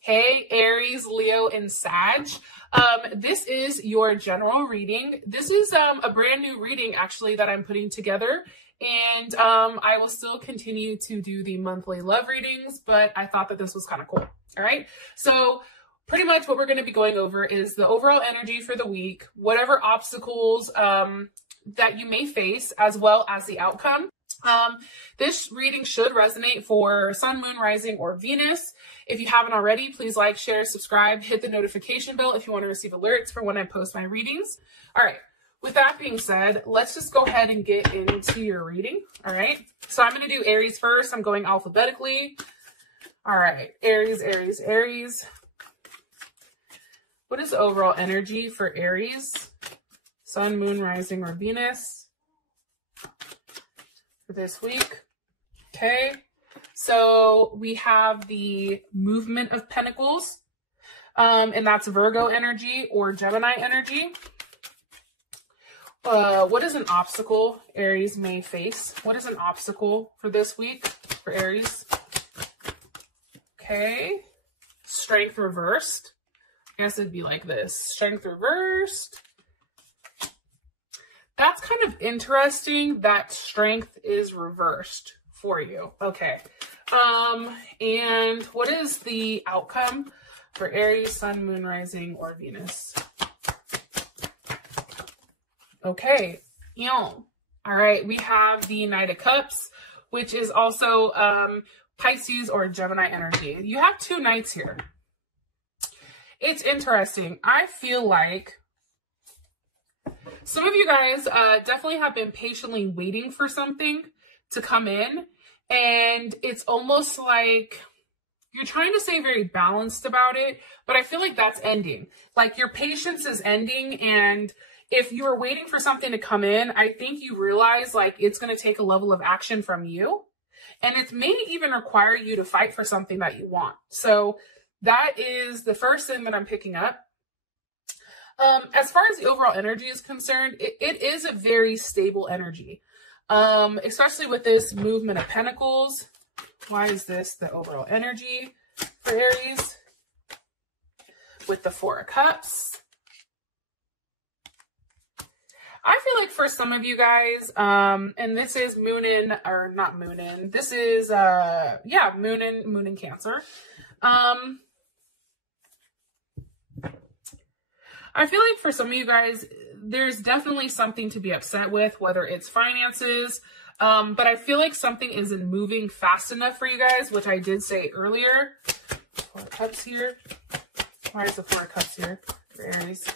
Hey, Aries, Leo, and Sag. This is your general reading. This is a brand new reading, actually, that I'm putting together. And I will still continue to do the monthly love readings, but I thought that this was kind of cool. All right. So pretty much what we're going to be going over is the overall energy for the week, whatever obstacles that you may face, as well as the outcome. This reading should resonate for Sun, Moon, Rising, or Venus. If you haven't already, please like, share, subscribe, hit the notification bell if you want to receive alerts for when I post my readings. All right. With that being said, let's just go ahead and get into your reading. All right. So I'm going to do Aries first. I'm going alphabetically. All right. Aries, Aries, Aries. What is the overall energy for Aries? Sun, Moon, Rising, or Venus for this week? Okay. So we have the movement of pentacles, and that's Virgo energy or Gemini energy. What is an obstacle Aries may face? What is an obstacle for this week for Aries? Okay. Strength reversed. I guess it'd be like this. Strength reversed. That's kind of interesting that strength is reversed for you. Okay. And what is the outcome for Aries, Sun, Moon, Rising, or Venus? Okay. All right. We have the Knight of Cups, which is also Pisces or Gemini energy. You have two knights here. It's interesting. I feel like some of you guys definitely have been patiently waiting for something to come in. And it's almost like you're trying to stay very balanced about it, but I feel like that's ending. Like your patience is ending. And if you're waiting for something to come in, I think you realize like it's going to take a level of action from you. And it may even require you to fight for something that you want. So that is the first thing that I'm picking up. As far as the overall energy is concerned, it is a very stable energy. Especially with this movement of pentacles. Why is this the overall energy for Aries? With the Four of Cups. I feel like for some of you guys, and this is moon in, or not moon in, this is, moon in Cancer. I feel like for some of you guys, there's definitely something to be upset with, whether it's finances, but I feel like something isn't moving fast enough for you guys, which I did say earlier. Four of Cups here. Why is the Four of Cups here for Aries?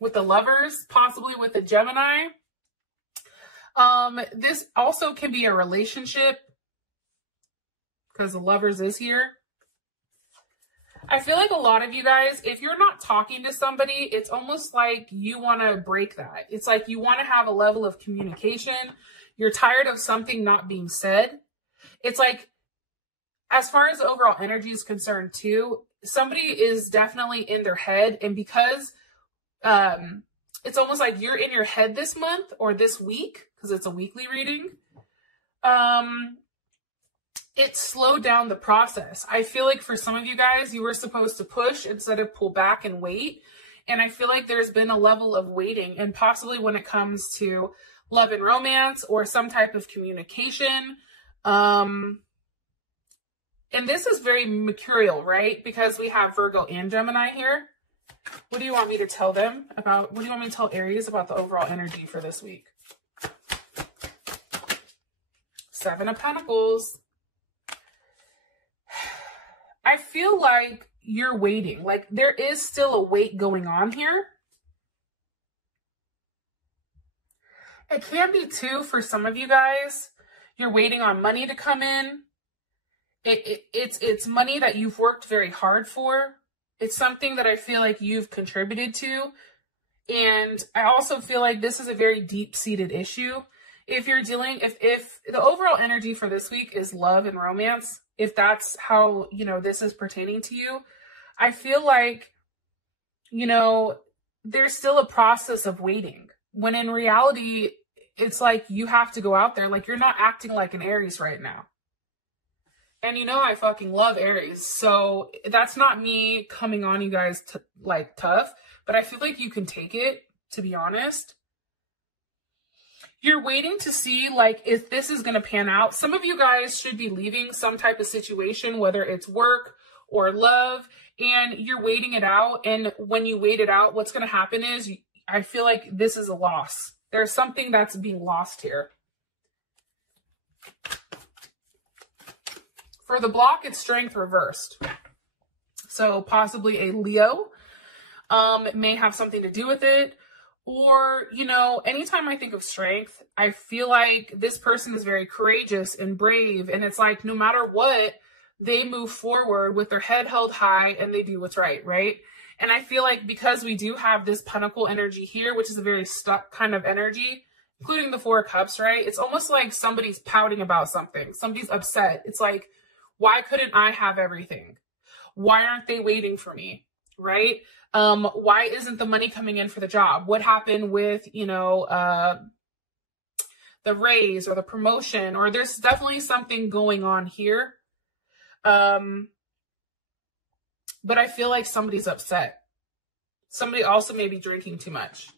With the Lovers, possibly with the Gemini. This also can be a relationship because the Lovers is here. I feel like a lot of you guys, if you're not talking to somebody, it's almost like you want to break that. It's like you want to have a level of communication. You're tired of something not being said. It's like, as far as the overall energy is concerned too, somebody is definitely in their head. And because it's almost like you're in your head this month or this week, because it's a weekly reading, it slowed down the process. I feel like for some of you guys, you were supposed to push instead of pull back and wait. And I feel like there's been a level of waiting, and possibly when it comes to love and romance or some type of communication. And this is very mercurial, right? Because we have Virgo and Gemini here. What do you want me to tell them about? What do you want me to tell Aries about the overall energy for this week? Seven of Pentacles. I feel like you're waiting. Like there is still a wait going on here. It can be too for some of you guys. You're waiting on money to come in. It's money that you've worked very hard for. It's something that I feel like you've contributed to. And I also feel like this is a very deep-seated issue. If you're dealing, if the overall energy for this week is love and romance, if that's how, this is pertaining to you, I feel like, there's still a process of waiting. When in reality, it's like you have to go out there. Like you're not acting like an Aries right now. And you know I fucking love Aries. So that's not me coming on you guys like tough, but I feel like you can take it, to be honest. You're waiting to see like if this is going to pan out. Some of you guys should be leaving some type of situation, whether it's work or love, and you're waiting it out. And when you wait it out, what's going to happen is I feel like this is a loss. There's something that's being lost here. For the block, it's strength reversed. So possibly a Leo may have something to do with it. Or, you know, anytime I think of strength, I feel like this person is very courageous and brave. And it's like, no matter what, they move forward with their head held high and they do what's right, right? And I feel like because we do have this pentacle energy here, which is a very stuck kind of energy, including the Four of Cups, right? It's almost like somebody's pouting about something. Somebody's upset. It's like, why couldn't I have everything? Why aren't they waiting for me, right? Why isn't the money coming in for the job? What happened with, you know, the raise or the promotion? Or there's definitely something going on here. But I feel like somebody's upset. Somebody also may be drinking too much.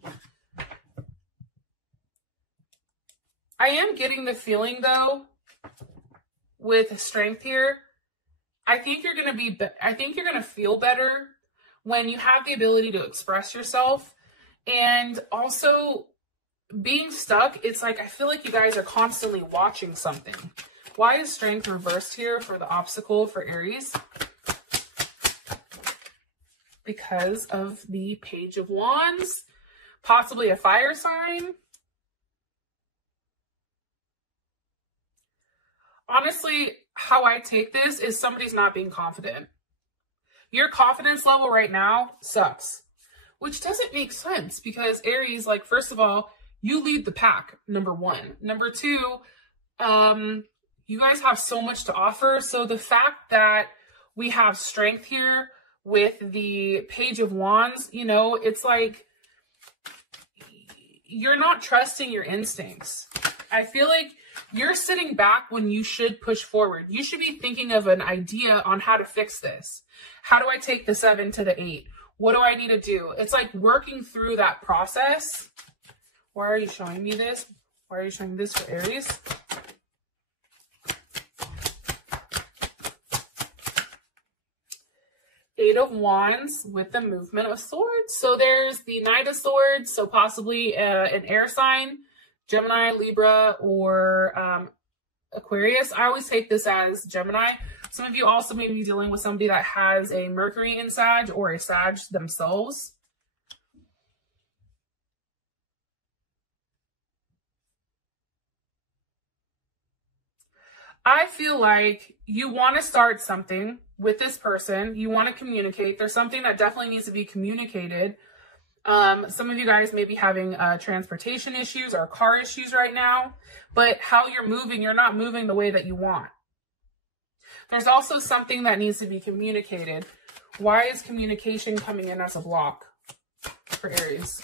I am getting the feeling, though, with strength here, I think you're going to feel better when you have the ability to express yourself. And also being stuck, it's like, I feel like you guys are constantly watching something. Why is strength reversed here for the obstacle for Aries? Because of the Page of Wands, possibly a fire sign. Honestly, how I take this is somebody's not being confident. Your confidence level right now sucks, which doesn't make sense because Aries, like, first of all, you lead the pack, number one. Number two, you guys have so much to offer. So the fact that we have strength here with the Page of Wands, you know, it's like you're not trusting your instincts. I feel like you're sitting back when you should push forward. You should be thinking of an idea on how to fix this. How do I take the 7 to the 8? What do I need to do? It's like working through that process. Why are you showing me this? Why are you showing this for Aries? Eight of Wands with the movement of swords. So there's the Knight of Swords. So possibly an air sign. Gemini, Libra, or Aquarius. I always take this as Gemini. Some of you also may be dealing with somebody that has a Mercury in Sag or a Sag themselves. I feel like you want to start something with this person. You want to communicate. There's something that definitely needs to be communicated. Some of you guys may be having transportation issues or car issues right now, but how you're moving, you're not moving the way that you want. There's also something that needs to be communicated. Why is communication coming in as a block for Aries?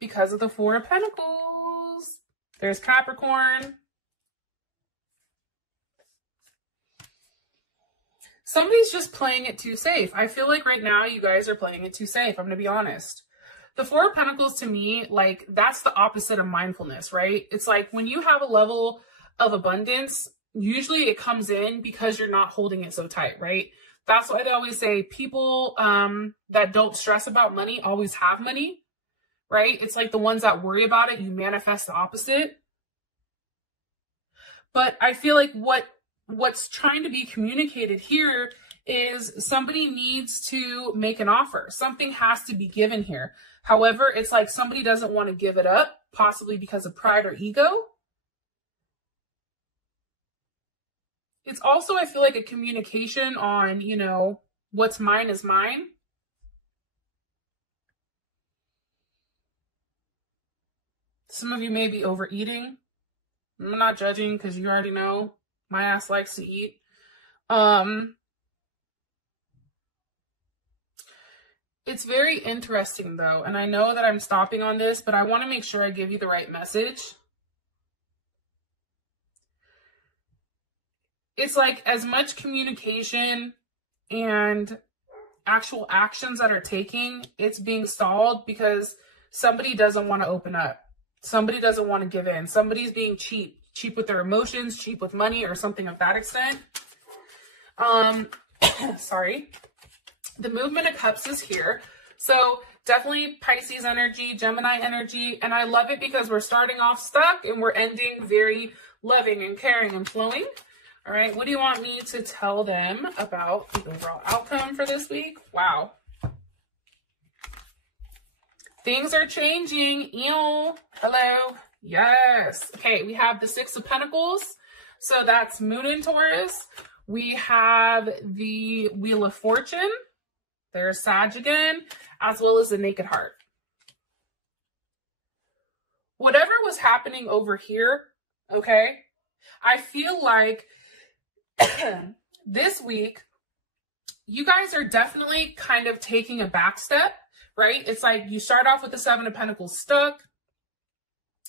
Because of the Four of Pentacles. There's Capricorn. Somebody's just playing it too safe. I feel like right now you guys are playing it too safe. I'm going to be honest. The Four of Pentacles to me, like, that's the opposite of mindfulness, right? It's like when you have a level of abundance, usually it comes in because you're not holding it so tight, right? That's why they always say people that don't stress about money always have money, right? It's like the ones that worry about it, you manifest the opposite. But I feel like what's trying to be communicated here is somebody needs to make an offer. Something has to be given here. However, it's like somebody doesn't want to give it up, possibly because of pride or ego. It's also, I feel like, a communication on, you know, what's mine is mine. Some of you may be overeating. I'm not judging because you already know my ass likes to eat. It's very interesting though, and I know that I'm stopping on this, but I want to make sure I give you the right message. it's like as much communication and actual actions that are taking, it's being stalled because somebody doesn't want to open up. Somebody doesn't want to give in. Somebody's being cheap with their emotions, cheap with money, or something of that extent. Sorry. The movement of cups is here. So definitely Pisces energy, Gemini energy. And I love it because we're starting off stuck and we're ending very loving and caring and flowing. All right. What do you want me to tell them about the overall outcome for this week? Wow. Things are changing. Ew. Hello. Yes. Okay. We have the Six of Pentacles. So that's Moon in Taurus. We have the Wheel of Fortune. There's Sag again, as well as the Naked Heart. Whatever was happening over here, okay, I feel like this week, you guys are definitely kind of taking a back step, right? It's like you start off with the Seven of Pentacles stuck.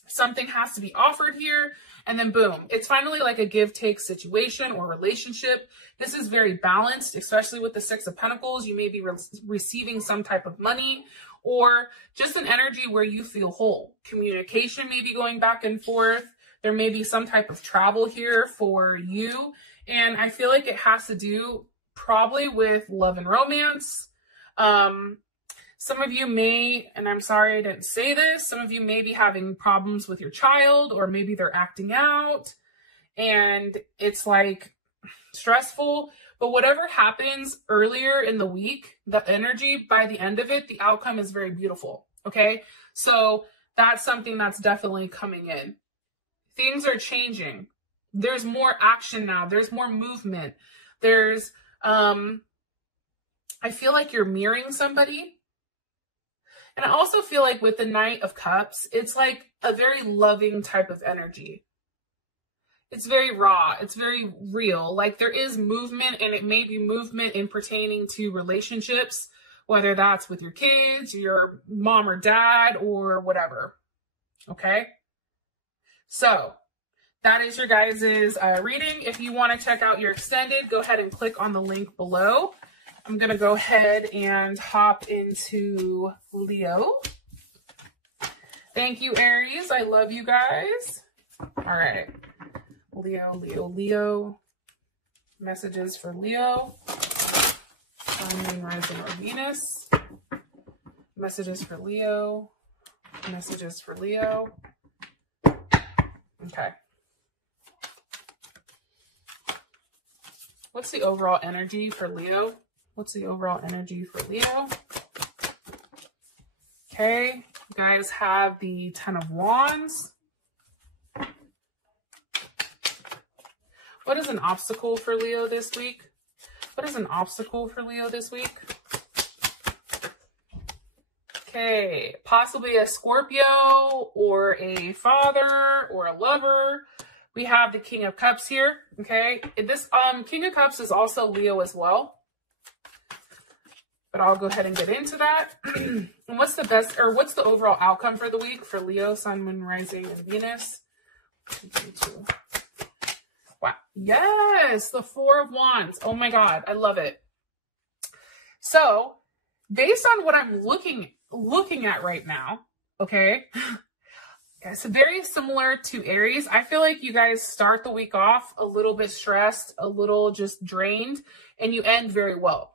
Something has to be offered here. And then boom, it's finally like a give-take situation or relationship. This is very balanced, especially with the Six of Pentacles. You may be receiving some type of money or just an energy where you feel whole. Communication may be going back and forth. There may be some type of travel here for you. And I feel like it has to do probably with love and romance. Some of you may, and I'm sorry I didn't say this, some of you may be having problems with your child, or maybe they're acting out and it's like stressful. But whatever happens earlier in the week, the energy by the end of it, the outcome is very beautiful. Okay. So that's something that's definitely coming in. Things are changing. There's more action now. There's more movement. There's, I feel like you're mirroring somebody. And I also feel like with the Knight of Cups, it's like a very loving type of energy. It's very raw. It's very real. Like there is movement, and it may be movement in pertaining to relationships, whether that's with your kids, your mom or dad, or whatever. Okay. So that is your guys' reading. If you want to check out your extended, go ahead and click on the link below. I'm going to go ahead and hop into Leo. Thank you, Aries. I love you guys. All right. Leo. Messages for Leo. Sun, Moon, Rising, or Venus. Messages for Leo. Messages for Leo. Okay. What's the overall energy for Leo? What's the overall energy for Leo? Okay, you guys have the Ten of Wands. What is an obstacle for Leo this week? What is an obstacle for Leo this week? Okay, possibly a Scorpio or a father or a lover. We have the King of Cups here, okay? This King of Cups is also Leo as well. But I'll go ahead and get into that. And what's the overall outcome for the week for Leo, Sun, Moon, Rising, and Venus? 2, 3, 2. Wow. Yes, the Four of Wands. Oh my God, I love it. So, based on what I'm looking at right now, okay? It's very similar to Aries. I feel like you guys start the week off a little bit stressed, a little just drained, and you end very well.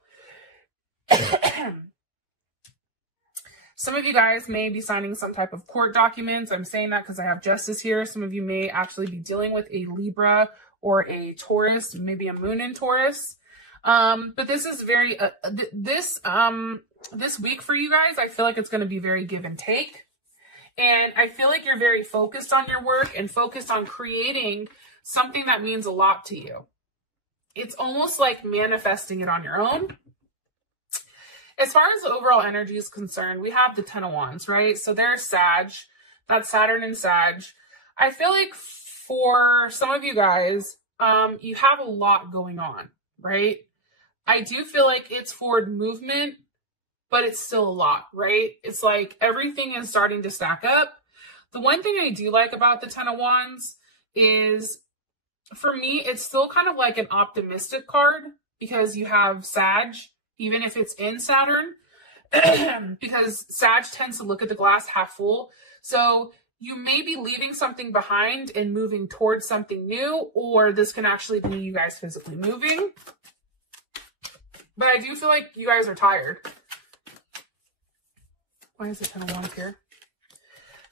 Some of you guys may be signing some type of court documents. I'm saying that because I have Justice here. Some of you may actually be dealing with a Libra or a Taurus, maybe a Moon in Taurus. But this is very, this week for you guys, I feel like it's going to be very give and take. And I feel like you're very focused on your work and focused on creating something that means a lot to you. It's almost like manifesting it on your own. As far as the overall energy is concerned, we have the Ten of Wands, right? So there's Sag. That's Saturn and Sag. I feel like for some of you guys, you have a lot going on, right? I do feel like it's forward movement, but it's still a lot, right? It's like everything is starting to stack up. The one thing I do like about the Ten of Wands is for me, it's still kind of like an optimistic card because you have Sag, even if it's in Saturn, because Sag tends to look at the glass half full. So you may be leaving something behind and moving towards something new, or this can actually be you guys physically moving. But I do feel like you guys are tired. Why is the 10 of Wands here?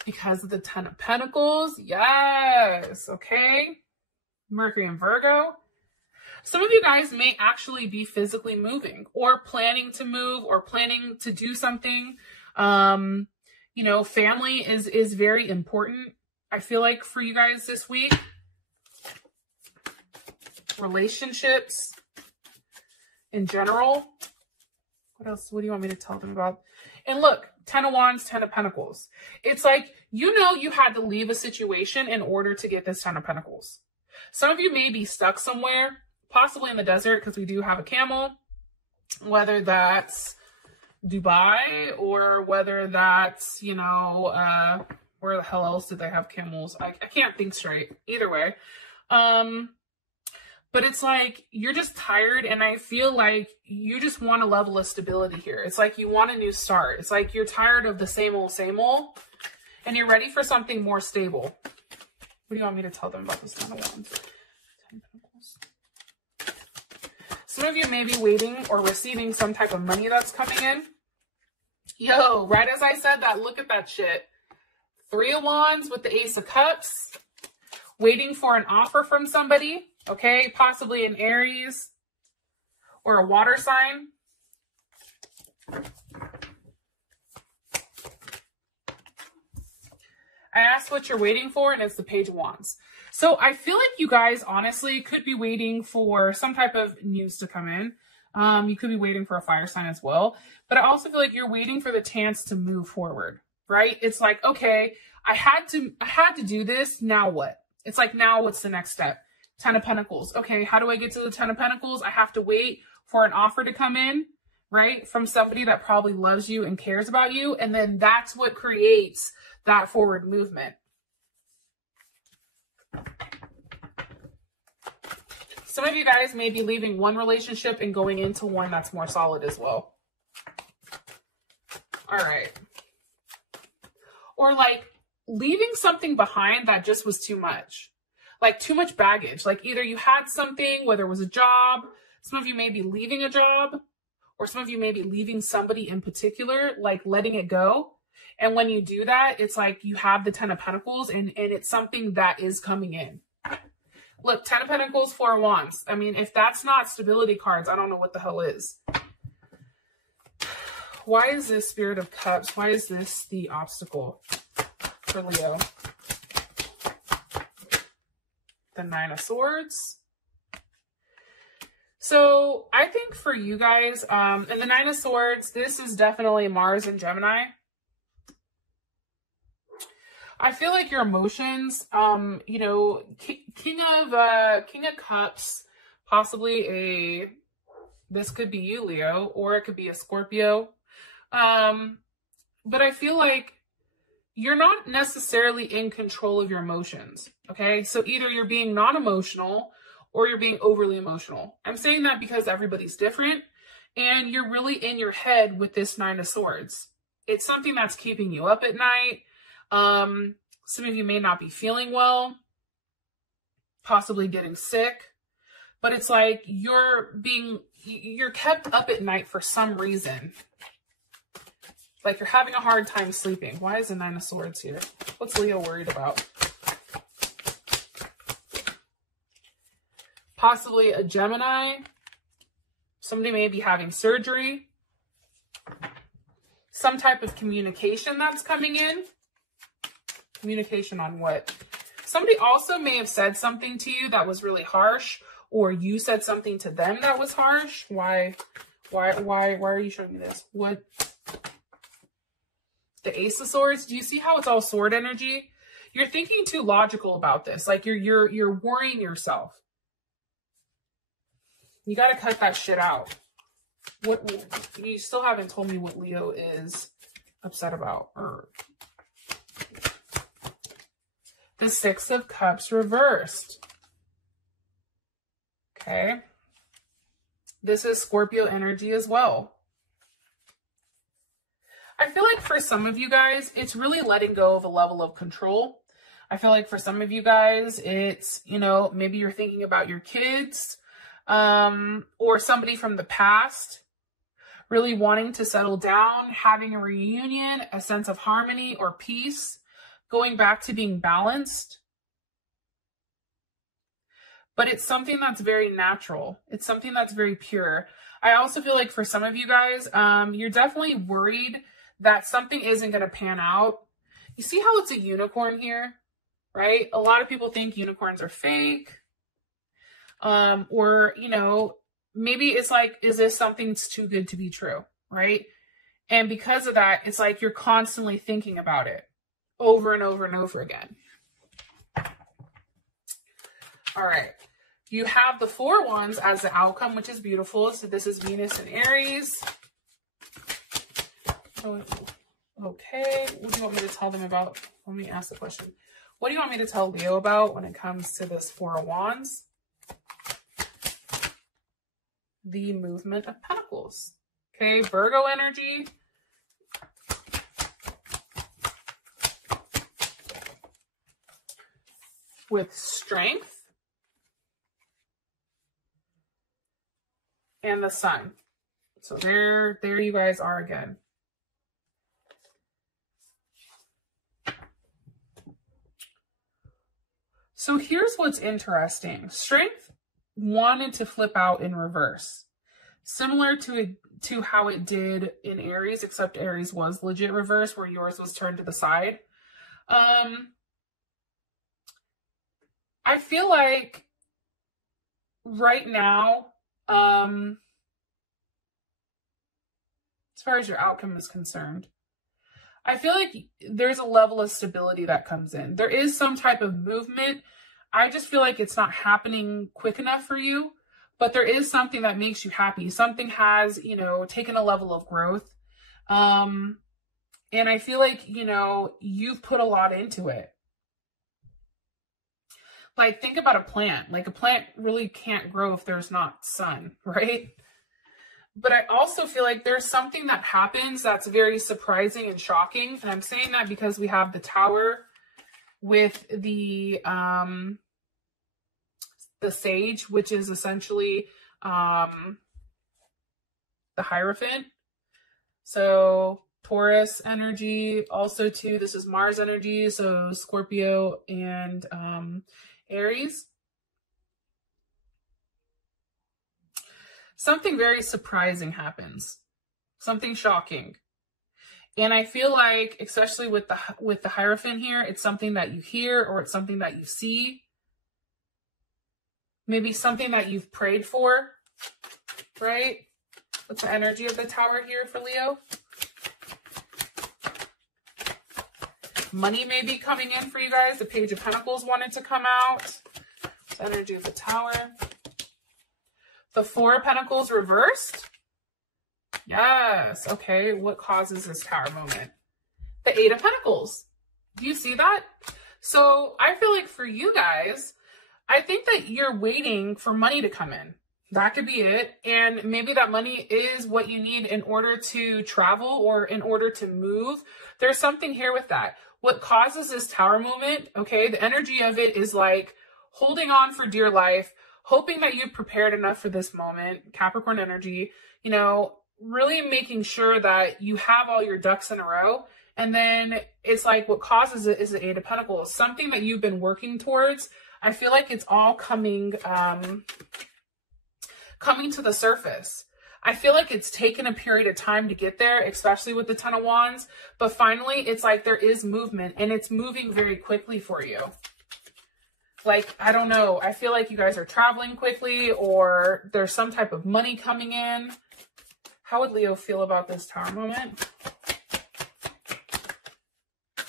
Because of the 10 of Pentacles. Yes. Okay. Mercury and Virgo. Some of you guys may actually be physically moving or planning to move or planning to do something. You know, family is very important. I feel like for you guys this week. Relationships in general. What else? What do you want me to tell them about? And look, 10 of Wands, 10 of Pentacles. It's like, you know, you had to leave a situation in order to get this 10 of Pentacles. Some of you may be stuck somewhere, possibly in the desert, because we do have a camel, whether that's Dubai or whether that's, you know, where the hell else did they have camels? I can't think straight. Either way. But it's like, you're just tired, and I feel like you just want a level of stability here. It's like you want a new start. It's like you're tired of the same old, and you're ready for something more stable. What do you want me to tell them about this 10 of Wands? 10 Pentacles. Some of you may be waiting or receiving some type of money that's coming in. Yo, right as I said that, look at that shit. 3 of Wands with the Ace of Cups. Waiting for an offer from somebody. Okay, possibly an Aries or a water sign. I asked what you're waiting for, and it's the Page of Wands. So I feel like you guys honestly could be waiting for some type of news to come in. You could be waiting for a fire sign as well. But I also feel like you're waiting for the chance to move forward, right? It's like, okay, I had to do this. Now what? It's like, now what's the next step? 10 of Pentacles. Okay, how do I get to the 10 of Pentacles? I have to wait for an offer to come in, right? From somebody that probably loves you and cares about you. And then that's what creates that forward movement. Some of you guys may be leaving one relationship and going into one that's more solid as well. All right. Or like leaving something behind that just was too much. Like too much baggage. Like either you had something, whether it was a job, some of you may be leaving a job, or some of you may be leaving somebody in particular, like letting it go. And when you do that, it's like you have the 10 of Pentacles and it's something that is coming in. Look, 10 of Pentacles, 4 of Wands. I mean, if that's not stability cards, I don't know what the hell is. Why is this Spirit of Cups? Why is this the obstacle for Leo? The 9 of Swords. So I think for you guys, and the 9 of Swords, this is definitely Mars and Gemini. I feel like your emotions, you know, King of Cups, possibly this could be you, Leo, or it could be a Scorpio. But I feel like you're not necessarily in control of your emotions, okay? So either you're being non-emotional or you're being overly emotional. I'm saying that because everybody's different and you're really in your head with this 9 of Swords. It's something that's keeping you up at night. Some of you may not be feeling well, possibly getting sick, but it's like you're kept up at night for some reason. Like you're having a hard time sleeping. Why is the 9 of Swords here? What's Leo worried about? Possibly a Gemini. Somebody may be having surgery. Some type of communication that's coming in. Communication on what? Somebody also may have said something to you that was really harsh, or you said something to them that was harsh. Why are you showing me this? What? The Ace of Swords. Do you see how it's all sword energy? You're thinking too logical about this. Like you're worrying yourself. You got to cut that shit out. What? You still haven't told me what Leo is upset about. Or the 6 of Cups reversed. Okay. This is Scorpio energy as well. I feel like for some of you guys, it's really letting go of a level of control. I feel like for some of you guys, it's, you know, maybe you're thinking about your kids, or somebody from the past, really wanting to settle down, having a reunion, a sense of harmony or peace, going back to being balanced. But it's something that's very natural. It's something that's very pure. I also feel like for some of you guys, you're definitely worried that something isn't going to pan out. You see how it's a unicorn here, right? A lot of people think unicorns are fake. Or, you know, maybe it's like, is this something that's too good to be true, right? And because of that, it's like you're constantly thinking about it over and over and over again. All right. You have the 4 wands as the outcome, which is beautiful. So this is Venus and Aries. Oh, okay. What do you want me to tell them about? Let me ask the question. What do you want me to tell Leo about when it comes to this 4 of wands? The movement of pentacles. Okay, Virgo energy. With strength. And the sun. So there you guys are again. So here's what's interesting. Strength wanted to flip out in reverse. Similar to how it did in Aries, except Aries was legit reverse, where yours was turned to the side. I feel like right now, as far as your outcome is concerned, I feel like there's a level of stability that comes in. There is some type of movement. I just feel like it's not happening quick enough for you, but there is something that makes you happy. Something has, you know, taken a level of growth. And I feel like, you know, you've put a lot into it. Like, think about a plant. Like, a plant really can't grow if there's not sun, right? But I also feel like there's something that happens that's very surprising and shocking. And I'm saying that because we have the Tower with the Sage, which is essentially the Hierophant. So Taurus energy, also too, this is Mars energy, so Scorpio and Aries. Something very surprising happens. Something shocking. And I feel like, especially with the Hierophant here, it's something that you hear or it's something that you see. Maybe something that you've prayed for, right? What's the energy of the Tower here for Leo? Money may be coming in for you guys. The Page of Pentacles wanted to come out. The energy of the Tower. The 4 of Pentacles reversed. Yes. Okay. What causes this Tower moment? The 8 of Pentacles. Do you see that? So I feel like for you guys, I think that you're waiting for money to come in. That could be it. And maybe that money is what you need in order to travel or in order to move. There's something here with that. What causes this Tower moment, okay, the energy of it is like holding on for dear life, hoping that you've prepared enough for this moment, Capricorn energy, you know, really making sure that you have all your ducks in a row. And then it's like what causes it is the 8 of Pentacles, something that you've been working towards. I feel like it's all coming to the surface. I feel like it's taken a period of time to get there, especially with the 10 of Wands. But finally, it's like there is movement and it's moving very quickly for you. Like, I don't know. I feel like you guys are traveling quickly or there's some type of money coming in. How would Leo feel about this Tower moment? I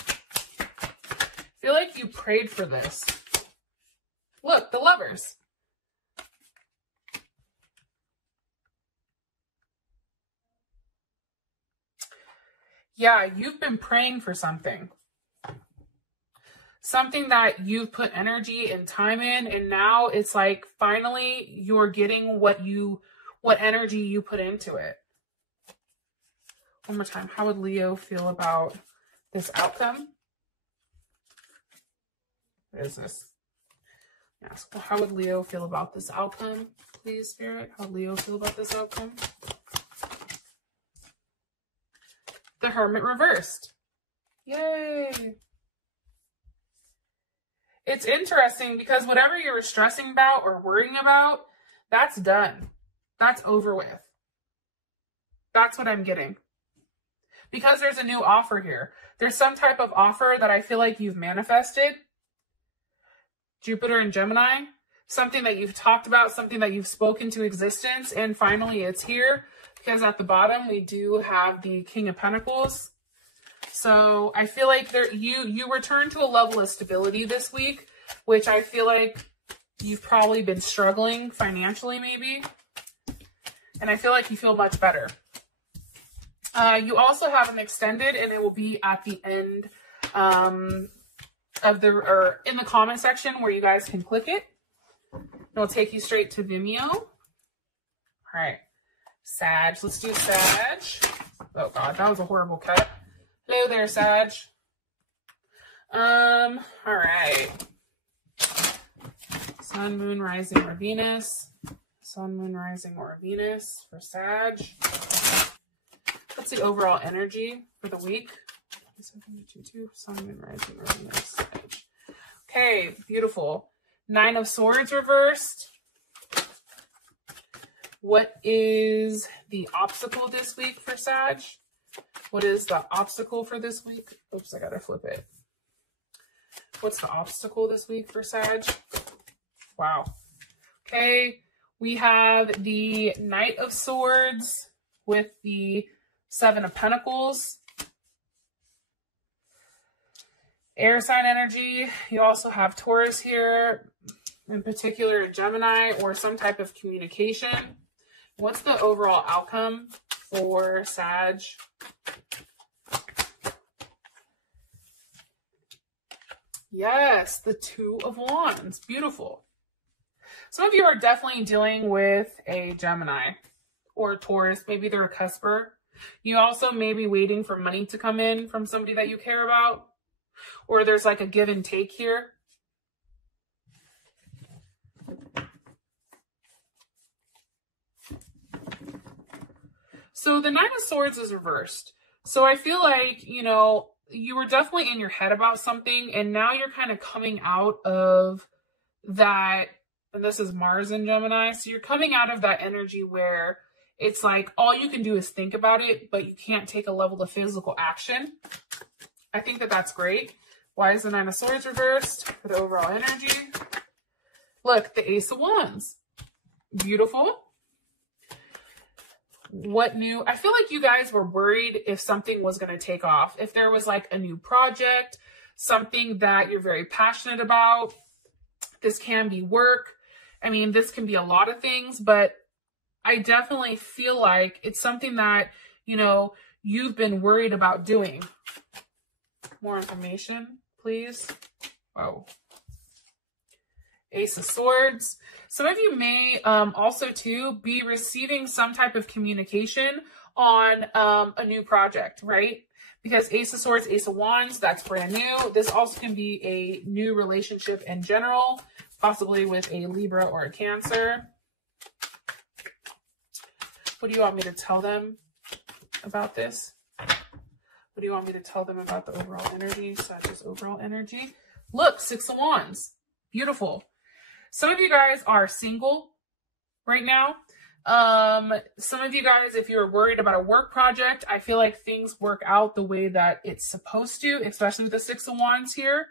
feel like you prayed for this. Look, the Lovers. Yeah, you've been praying for something. something that you've put energy and time in, and now it's like finally you're getting what energy you put into it. One more time. How would Leo feel about this outcome? What is this? Yes. Well, how would Leo feel about this outcome? Please, Spirit. How would Leo feel about this outcome? The Hermit reversed. Yay. It's interesting because whatever you were stressing about or worrying about, that's done. That's over with. That's what I'm getting. Because there's a new offer here. There's some type of offer that I feel like you've manifested. Jupiter and Gemini. Something that you've talked about, something that you've spoken to existence, and finally it's here. Because at the bottom we do have the King of Pentacles. So I feel like you return to a level of stability this week, which I feel like you've probably been struggling financially maybe. And I feel like you feel much better. You also have an extended, and it will be at the end or in the comment section where you guys can click it. It'll take you straight to Vimeo. All right. Sag. Let's do Sag. Oh, God. That was a horrible cut. Hello there, Sag. All right. Sun, Moon, Rising, or Venus. Sun, Moon, Rising, or Venus for Sag. What's the overall energy for the week? 722, Sun, Moon, Rising, or Venus. Sag. Okay, beautiful. 9 of Swords reversed. What is the obstacle this week for Sag? What is the obstacle for this week? Oops, I gotta flip it. What's the obstacle this week for Sag? Wow. Okay, we have the Knight of Swords with the 7 of Pentacles. Air sign energy. You also have Taurus here, in particular Gemini, or some type of communication. What's the overall outcome for Sag? Yes, the 2 of Wands. Beautiful. Some of you are definitely dealing with a Gemini or Taurus. Maybe they're a cusper. You also may be waiting for money to come in from somebody that you care about. Or there's like a give and take here. So the 9 of Swords is reversed. So I feel like, you know, you were definitely in your head about something, and now you're kind of coming out of that, and this is Mars in Gemini. So you're coming out of that energy where it's like all you can do is think about it, but you can't take a level of physical action. I think that that's great. Why is the 9 of Swords reversed for the overall energy? Look, the Ace of Wands. Beautiful. What new? I feel like you guys were worried if something was going to take off. If there was like a new project, something that you're very passionate about. This can be work. I mean, this can be a lot of things, but I definitely feel like it's something that, you know, you've been worried about doing. More information, please. Whoa. Ace of Swords. Some of you may also too be receiving some type of communication on a new project, right? Because Ace of Swords, Ace of Wands, that's brand new. This also can be a new relationship in general, possibly with a Libra or a Cancer. What do you want me to tell them about this? What do you want me to tell them about the overall energy, such as overall energy? Look, 6 of Wands. Beautiful. Some of you guys are single right now. Some of you guys, if you're worried about a work project, I feel like things work out the way that it's supposed to, especially with the 6 of Wands here.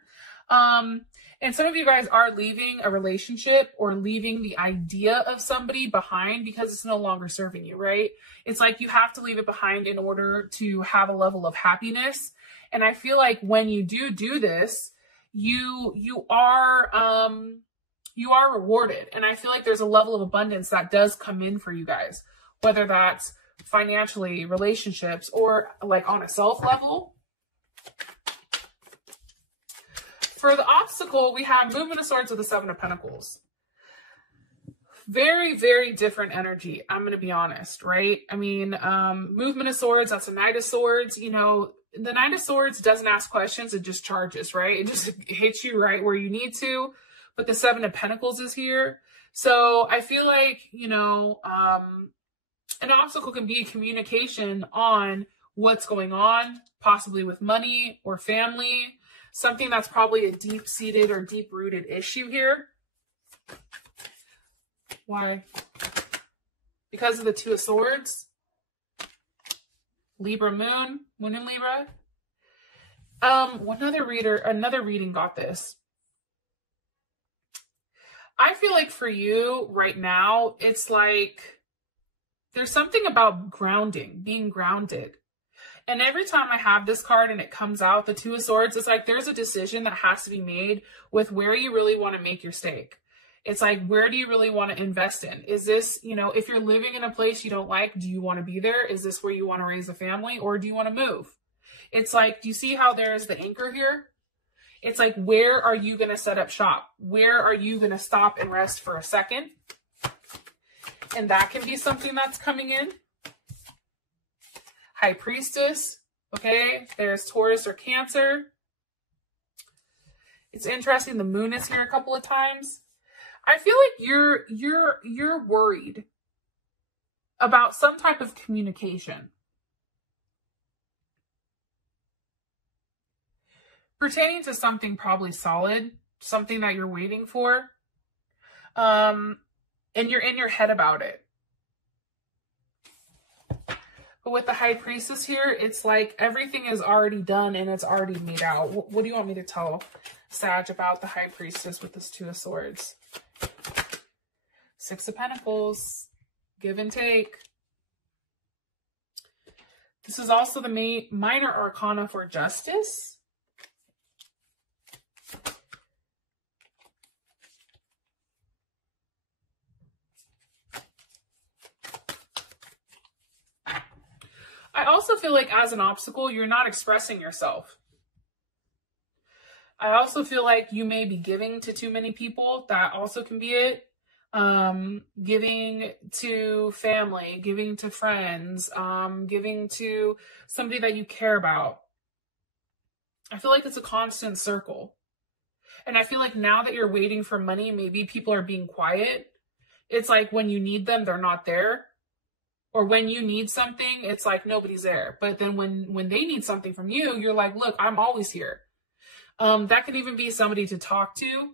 And some of you guys are leaving a relationship or leaving the idea of somebody behind because it's no longer serving you, right? It's like you have to leave it behind in order to have a level of happiness. And I feel like when you do this, you are rewarded. And I feel like there's a level of abundance that does come in for you guys, whether that's financially, relationships, or like on a self level. For the obstacle, we have movement of swords with the Seven of Pentacles. Very, very different energy. I'm going to be honest, right? I mean, movement of swords, that's a Knight of Swords. You know, the Knight of Swords doesn't ask questions. It just charges, right? It just hits you right where you need to. But the Seven of Pentacles is here. So I feel like, you know, an obstacle can be a communication on what's going on, possibly with money or family, something that's probably a deep-seated or deep-rooted issue here. Why? Because of the Two of Swords. Libra moon in Libra. Another reading got this. I feel like for you right now, it's like there's something about grounding, being grounded. And every time I have this card and it comes out, the Two of Swords, it's like there's a decision that has to be made with where you really want to make your stake. It's like, where do you really want to invest in? Is this, you know, if you're living in a place you don't like, do you want to be there? Is this where you want to raise a family, or do you want to move? It's like, do you see how there's the anchor here? It's like, where are you going to set up shop? Where are you going to stop and rest for a second? And that can be something that's coming in. High Priestess. Okay. There's Taurus or Cancer. It's interesting. The moon is here a couple of times. I feel like you're worried about some type of communication pertaining to something probably solid, something that you're waiting for, and you're in your head about it. But with the High Priestess here, it's like everything is already done and it's already made out. What do you want me to tell Sag about the High Priestess with this Two of Swords? Six of Pentacles, give and take. This is also the minor arcana for Justice. I also feel like as an obstacle, you're not expressing yourself. I also feel like you may be giving to too many people. That also can be it. Giving to family, giving to friends, giving to somebody that you care about. I feel like it's a constant circle. And I feel like now that you're waiting for money, maybe people are being quiet. It's like when you need them, they're not there. Or when you need something, it's like nobody's there. But then when they need something from you, you're like, look, I'm always here. That could even be somebody to talk to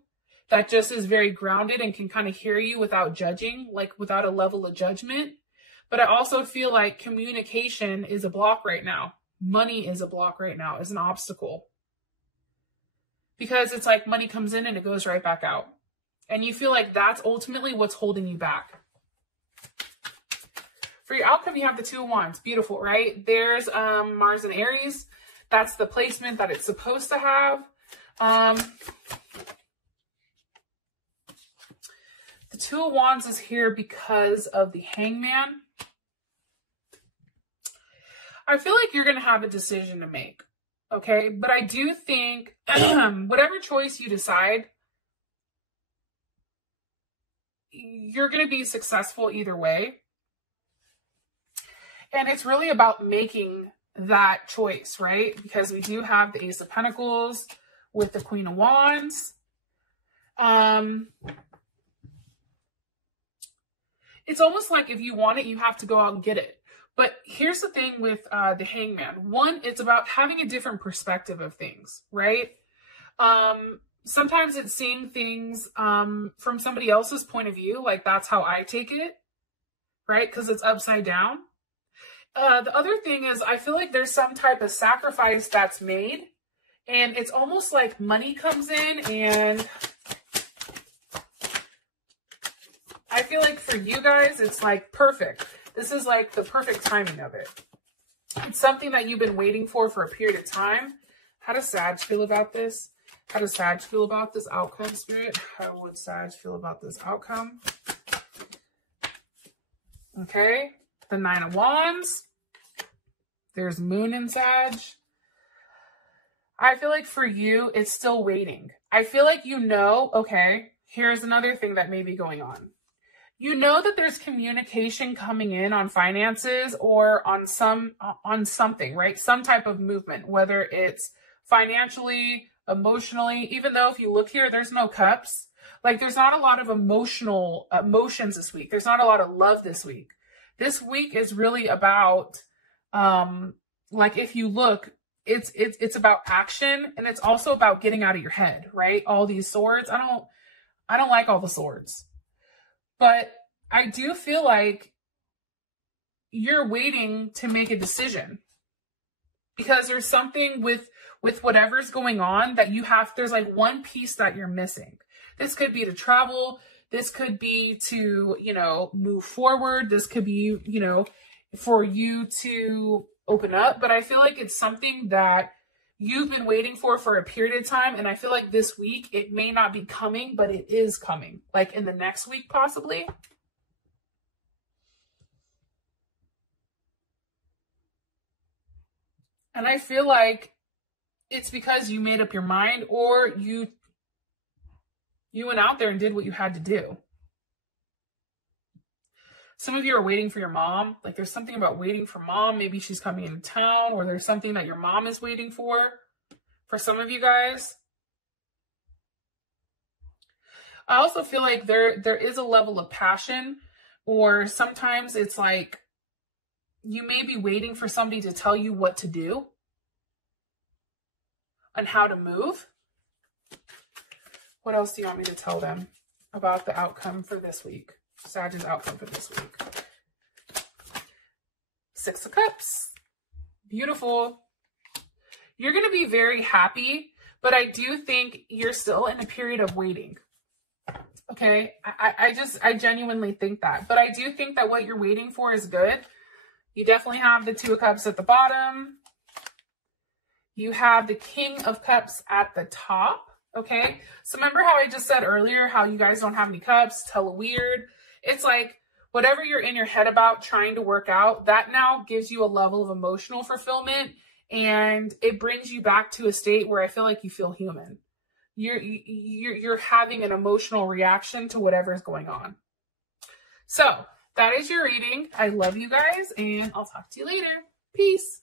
that just is very grounded and can kind of hear you without judging, like without a level of judgment. But I also feel like communication is a block right now. Money is a block right now, is an obstacle. Because it's like money comes in and it goes right back out. And you feel like that's ultimately what's holding you back. For your outcome, you have the Two of Wands. Beautiful, right? There's Mars and Aries. That's the placement that it's supposed to have. The Two of Wands is here because of the Hangman. I feel like you're going to have a decision to make, okay? But I do think whatever choice you decide, you're going to be successful either way. And it's really about making that choice, right? Because we do have the Ace of Pentacles with the Queen of Wands. It's almost like if you want it, you have to go out and get it. But here's the thing with the Hangman. One, it's about having a different perspective of things, right? Sometimes it's seeing things from somebody else's point of view. Like that's how I take it, right? Because it's upside down. The other thing is I feel like there's some type of sacrifice that's made. And it's almost like money comes in and I feel like for you guys, it's like perfect. This is like the perfect timing of it. It's something that you've been waiting for a period of time. How does Sag feel about this? How does Sag feel about this outcome, Spirit? How would Sag feel about this outcome? Okay. The Nine of Wands. There's Moon in Sag. I feel like for you, it's still waiting. I feel like okay, here's another thing that may be going on. You know that there's communication coming in on finances or on something, right? Some type of movement, whether it's financially, emotionally, even though if you look here, there's no cups. Like there's not a lot of emotions this week. There's not a lot of love this week. This week is really about, like if you look, it's about action, and it's also about getting out of your head, right? All these swords. I don't like all the swords, but I do feel like you're waiting to make a decision because there's something with whatever's going on that there's like one piece that you're missing. This could be to travel. This could be to, move forward. This could be, for you to open up. But I feel like it's something that you've been waiting for a period of time. And I feel like this week, it may not be coming, but it is coming. Like in the next week, possibly. And I feel like it's because you made up your mind, or you went out there and did what you had to do. Some of you are waiting for your mom. Like there's something about waiting for mom. Maybe she's coming into town, or there's something that your mom is waiting for some of you guys. I also feel like there is a level of passion, or sometimes it's like you may be waiting for somebody to tell you what to do and how to move. What else do you want me to tell them about the outcome for this week? Sag's outcome for this week. 6 of Cups. Beautiful. You're going to be very happy, but I do think you're still in a period of waiting. Okay? I genuinely think that. But I do think that what you're waiting for is good. You definitely have the 2 of Cups at the bottom. You have the King of Cups at the top. Okay? So remember how I just said earlier how you guys don't have any cups? It's hella weird. It's like whatever you're in your head about trying to work out, that now gives you a level of emotional fulfillment, and it brings you back to a state where I feel like you feel human. You're having an emotional reaction to whatever's going on. So that is your reading. I love you guys, and I'll talk to you later. Peace.